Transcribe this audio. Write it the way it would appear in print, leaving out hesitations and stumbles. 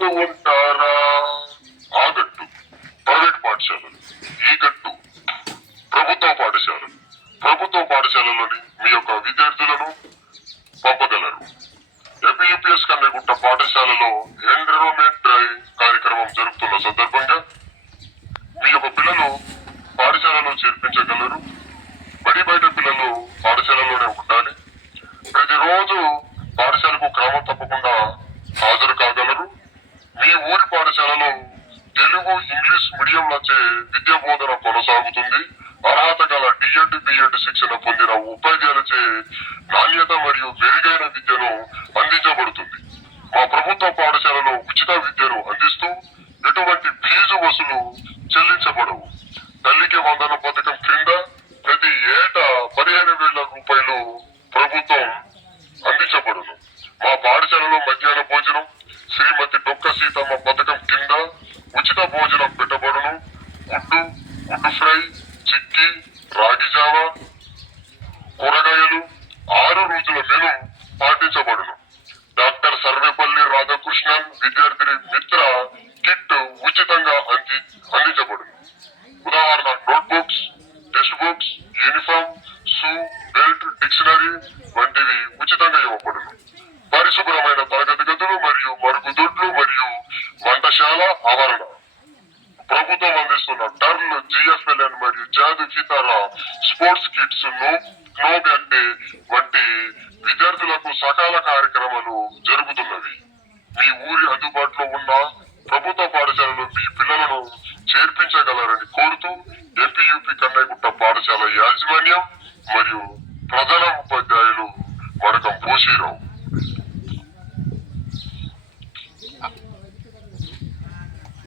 గట్టు ఉంటారా? ఆ గట్టు ప్రైవేట్ పాఠశాలలు, ఈ గట్టు ప్రభుత్వ పాఠశాలలు. ప్రభుత్వ పాఠశాలలోని మీ యొక్క విద్యార్థులను పంపగలరు. ఏపీయూపీఎస్ కన్నెగుట్ట పాఠశాలలో ఎన్విరాన్మెంట్ డ్రైవ్ కార్యక్రమం జరుపుతున్న సందర్భంగా మీ యొక్క పిల్లలు పాఠశాలలో చేర్పించగలరు. బడి బయట పిల్లలు పాఠశాలలోనే ఉండాలి. ప్రతిరోజు పాఠశాలకు క్రమం తప్పకుండా హాజరు కాగలరు. మీ ఊరి పాఠశాలలో తెలుగు, ఇంగ్లీష్ మీడియంలచే విద్యా బోధన కొనసాగుతుంది. అర్హత గల డిఎడ్, బిఎడ్ శిక్షణ పొందిన ఉపాధ్యాయులచే నాణ్యత మరియు మెరుగైన విద్యను అందించబడుతుంది. మా ప్రభుత్వ పాఠశాలలో ఉచిత విద్యను అందిస్తూ ఎటువంటి ఫీజు వసూలు చెల్లించబడవు. తల్లికి వందన పథకం క్రింద ప్రతి ఏటా 15,000 రూపాయలు ప్రభుత్వం అందించబడును. మా పాఠశాలలో మధ్యాహ్న భోజనం శ్రీమతి డొక్క సీతమ్మ పథకం కింద ఉచిత భోజనం పెట్టబడును. గుడ్డు ఫ్రై, చిక్కీ, రాగి జావ, కూరగాయలు 6 రోజుల మెను పాటించబడును. డాక్టర్ సర్వేపల్లి రాధాకృష్ణన్ విద్యార్థిని మిత్ర కిట్ ఉచితంగా అందించబడును. ఉదాహరణ notebooks, text books, uniform, shoe, belt, dictionary వంటివి ఉచితంగా ఇవ్వబడును. పరిశుభ్రమైన తరగతి గదులు మరియు మరుగుదొడ్లు మరియు వంటశాల ఆవరణ. ప్రభుత్వం అందిస్తున్న టర్న్, జిఎఫ్ఎల్ఎన్ మరియు జాదు ఇతర స్పోర్ట్స్ కిట్స్, నో బ్యాగ్ వంటి విద్యార్థులకు సకాల కార్యక్రమాలు జరుగుతున్నవి. మీ ఊరి అందుబాటులో ఉన్న ప్రభుత్వ పాఠశాలలో మీ పిల్లలను చేర్పించగలరని కోరుతూ ఏపీయూపీ కన్నెగుట్ట పాఠశాల యాజమాన్యం మరియు ప్రధాన ఉపాధ్యాయులు వడకం పోషీరావు.